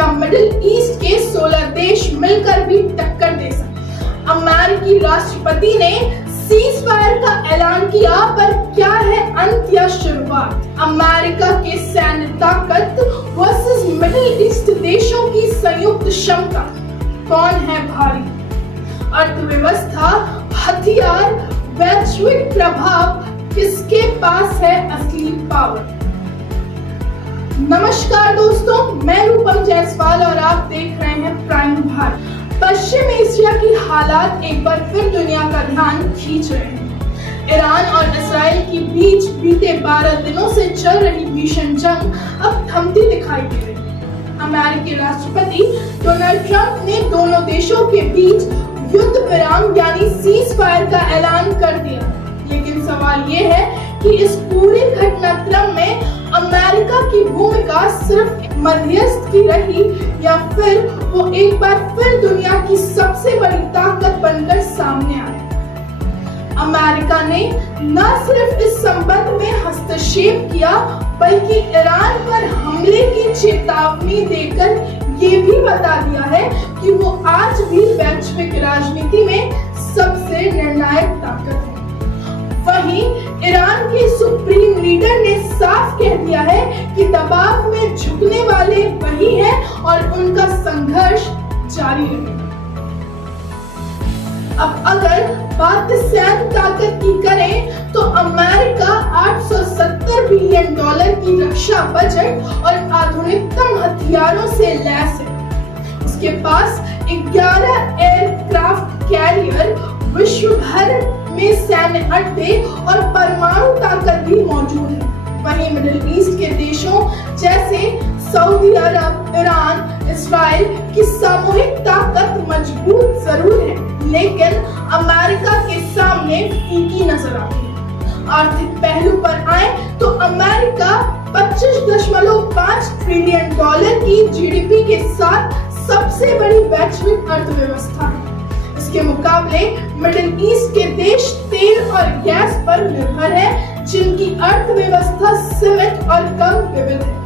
या middle east के 16 देश मिलकर भी टक्कर दे सकते। अमेरिकी राष्ट्रपति ने सीज फायर का ऐलान किया, पर क्या है अंत या शुरुआत? अमेरिका के सैन्य ताकत वर्सेस मिडिल ईस्ट देशों की संयुक्त क्षमता, कौन है भारी? अर्थव्यवस्था, हथियार, वैश्विक प्रभाव, किसके पास है असली पावर? नमस्कार दोस्तों, मैं रूपम जायसवाल और आप देख रहे हैं प्राइम भारत। पश्चिम एशिया की हालात एक बार फिर दुनिया का ध्यान खींच रहे हैं। ईरान और इस्राएल के बीच बीते 12 दिनों से चल रही भीषण जंग अब थमती दिखाई दे रही है। अमेरिकी राष्ट्रपति डोनाल्ड ट्रंप ने दोनों देशों के बीच युद्ध विराम यानी सीज फायर का ऐलान कर दिया, लेकिन सवाल ये है कि इस पूरे घटनाक्रम में अमेरिका की भूमिका सिर्फ मध्यस्थ की रही या फिर वो एक बार फिर दुनिया की सबसे बड़ी ताकत बनकर सामने आए। अमेरिका ने न सिर्फ इस संबंध में हस्तक्षेप किया, बल्कि ईरान पर हमले की चेतावनी देकर ये भी बता दिया है कि वो आज भी वैश्विक राजनीति में सबसे निर्णायक ताकत है। वहीं ईरान के सुप्रीम लीडर ने साफ कह दिया है कि दबाव में झुकने वाले वही हैं और उनका संघर्ष जारी रहेगा। अब अगर बात सैन्य ताकत की करें तो अमेरिका $870 बिलियन की रक्षा बजट और आधुनिकतम हथियारों से लैस है। उसके पास 11 एयरक्राफ्ट कैरियर, विश्व भर में सैन्य अड्डे और परमाणु ताकत भी मौजूद है। वहीं मिडिल ईस्ट के देशों जैसे सऊदी अरब, ईरान, इस्राएल की सामूहिक ताकत मजबूत जरूर है, लेकिन अमेरिका के सामने फीकी नजर आती है। आर्थिक पहलू पर आए तो अमेरिका $25.5 ट्रिलियन की जीडीपी के साथ सबसे बड़ी वैश्विक अर्थव्यवस्था है। इसके मुकाबले मिडिल ईस्ट के देश तेल और गैस पर निर्भर है, जिनकी अर्थव्यवस्था सीमित और कम विविध है।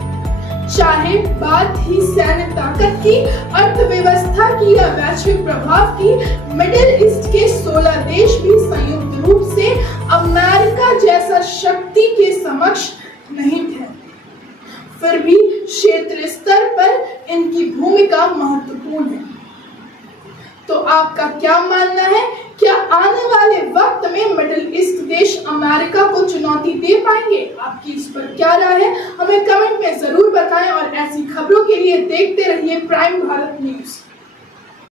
चाहे बात ही सैन्य ताकत की, अर्थव्यवस्था की या वैश्विक प्रभाव की, मिडिल ईस्ट के 16 देश भी संयुक्त रूप से अमेरिका जैसा शक्ति के समक्ष नहीं थे। फिर भी क्षेत्र स्तर पर इनकी भूमिका महत्वपूर्ण है। तो आपका क्या मानना है? क्या आने वाले वक्त में मिडिल ईस्ट देश अमेरिका को चुनौती दे पाएंगे? आपकी इस पर क्या राय है? हमें कमेंट में जरूर बताएं और ऐसी खबरों के लिए देखते रहिए प्राइम भारत न्यूज।